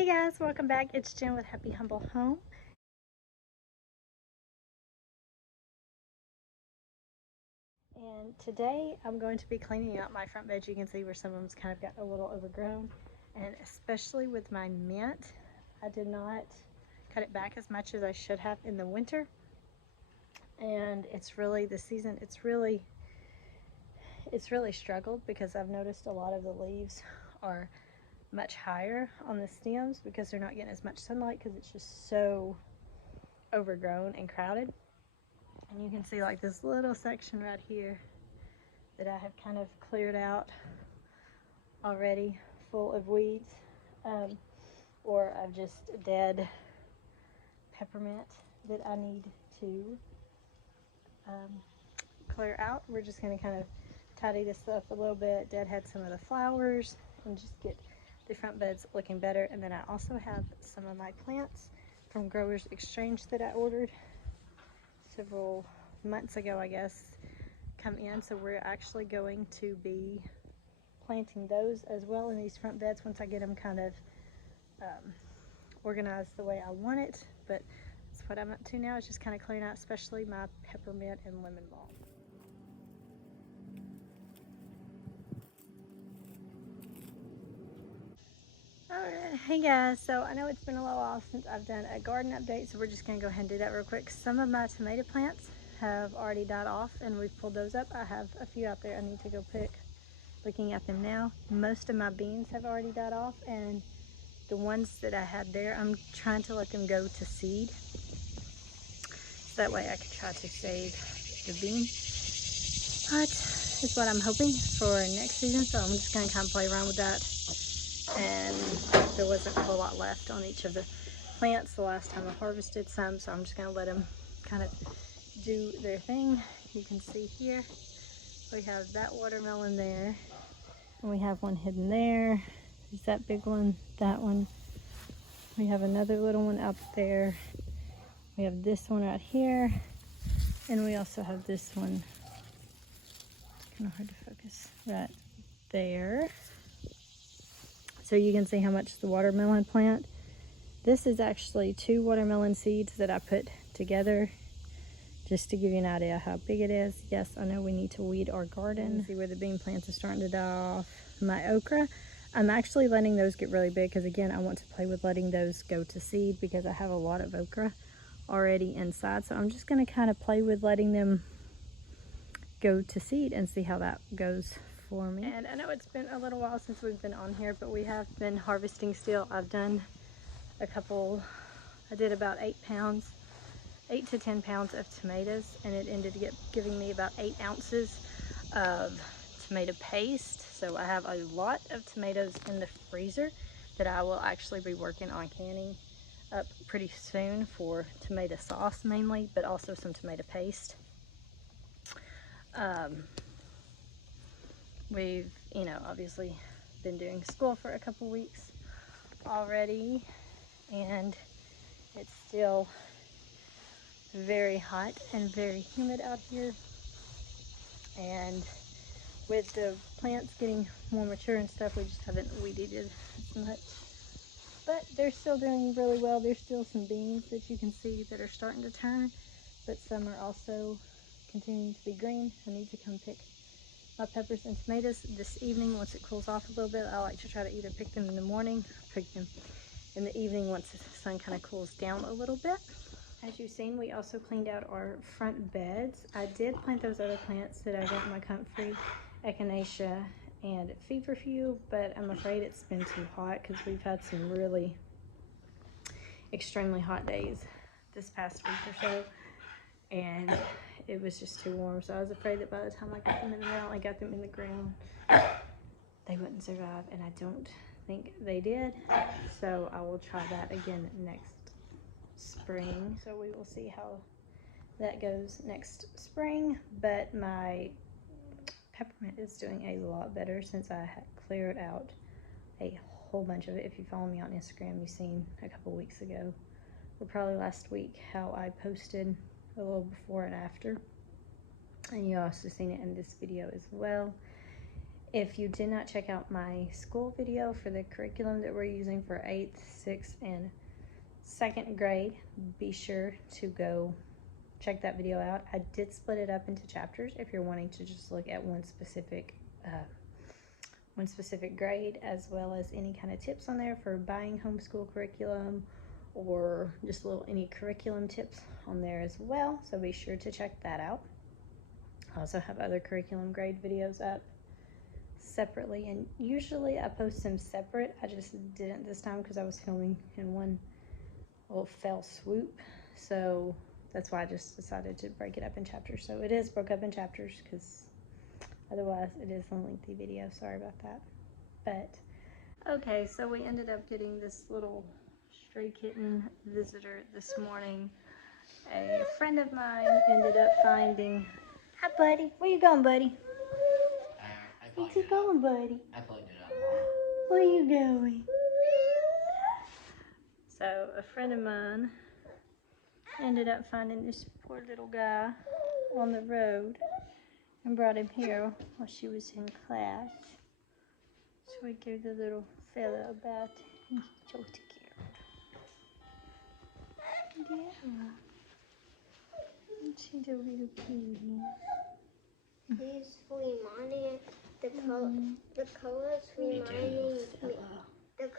Hey guys, welcome back. It's Jen with Happy Humble Home. And today I'm going to be cleaning out my front bed. You can see where some of them's kind of got a little overgrown. And especially with my mint, I did not cut it back as much as I should have in the winter. And it's really, this season, it's really struggled because I've noticed a lot of the leaves are much higher on the stems because they're not getting as much sunlight because it's just so overgrown and crowded. And you can see like this little section right here that I have kind of cleared out already, full of weeds, or of just dead peppermint that I need to clear out. We're just going to kind of tidy this up a little bit, deadhead some of the flowers, and just get the front beds looking better. And then I also have some of my plants from Growers Exchange that I ordered several months ago, I guess, come in. So we're actually going to be planting those as well in these front beds once I get them kind of organized the way I want it. But that's what I'm up to now, is just kind of clearing out especially my peppermint and lemon balm. Alright, hey guys, so I know it's been a little while since I've done a garden update, so we're just going to go ahead and do that real quick. Some of my tomato plants have already died off and we've pulled those up. I have a few out there I need to go pick. Looking at them now, most of my beans have already died off, and the ones that I had there, I'm trying to let them go to seed. So that way I can try to save the bean. But it's what I'm hoping for next season, so I'm just going to kind of play around with that. And there wasn't a whole lot left on each of the plants the last time I harvested some, so I'm just going to let them kind of do their thing. You can see here we have that watermelon there, and we have one hidden there. There's that big one, that one. We have another little one up there. We have this one right here, and we also have this one, kind of hard to focus, right there. So you can see how much the watermelon plant. This is actually 2 watermelon seeds that I put together just to give you an idea how big it is. Yes, I know we need to weed our garden. See where the bean plants are starting to die off. My okra, I'm actually letting those get really big because again, I want to play with letting those go to seed because I have a lot of okra already inside. So I'm just going to kind of play with letting them go to seed and see how that goes for me. And I know it's been a little while since we've been on here, but we have been harvesting still. I've done a couple, I did about 8 to 10 pounds of tomatoes, and it ended up giving me about 8 ounces of tomato paste. So I have a lot of tomatoes in the freezer that I will actually be working on canning up pretty soon for tomato sauce mainly, but also some tomato paste. We've, obviously been doing school for a couple weeks already, and it's still very hot and very humid out here. And with the plants getting more mature and stuff, we just haven't weeded it as much. But they're still doing really well. There's still some beans that you can see that are starting to turn, but some are also continuing to be green. I need to come pick my peppers and tomatoes this evening once it cools off a little bit. I like to try to either pick them in the morning or pick them in the evening once the sun kind of cools down a little bit. As you've seen, we also cleaned out our front beds. I did plant those other plants that I got, my comfrey, echinacea, and feverfew, but I'm afraid it's been too hot because we've had some really extremely hot days this past week or so, and it was just too warm. So I was afraid that by the time I got them in the ground, I got them in the ground, they wouldn't survive, and I don't think they did. So I will try that again next spring. So we will see how that goes next spring. But my peppermint is doing a lot better since I had cleared out a whole bunch of it. If you follow me on Instagram, you've seen a couple weeks ago, or probably last week, how I posted a little before and after, and you also seen it in this video as well. If you did not check out my school video for the curriculum that we're using for 8th, 6th, and 2nd grade, be sure to go check that video out. I did split it up into chapters if you're wanting to just look at one specific grade, as well as any kind of tips on there for buying homeschool curriculum, or just any curriculum tips on there as well. So be sure to check that out. I also have other curriculum grade videos up separately, and usually I post them separate. I just didn't this time because I was filming in one little fell swoop, so that's why I just decided to break it up in chapters. So it is broke up in chapters because otherwise it is a lengthy video. Sorry about that. But okay, so we ended up getting this little stray kitten visitor this morning. A friend of mine ended up finding. Hi, buddy. Where you going, buddy? Where you going, buddy? I plugged it up. Where you going? So a friend of mine ended up finding this poor little guy on the road and brought him here while she was in class. So we gave the little fella a bath. He's so cute. Yeah. She's a little cutie. He's reminding the colors reminding me of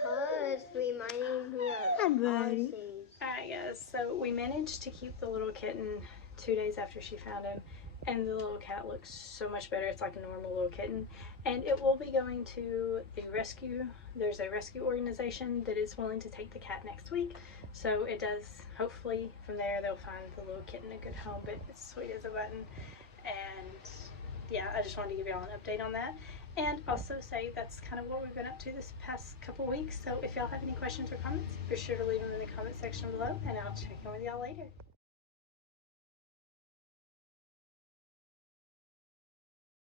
Aussies. Alright guys, so we managed to keep the little kitten 2 days after she found him, and the little cat looks so much better. It's like a normal little kitten, and it will be going to a rescue. There's a rescue organization that is willing to take the cat next week, so it does, hopefully from there they'll find the little kitten a good home. But it's sweet as a button, and yeah, I just wanted to give y'all an update on that, and also say that's kind of what we've been up to this past couple weeks. So if y'all have any questions or comments, be sure to leave them in the comment section below, and I'll check in with y'all later.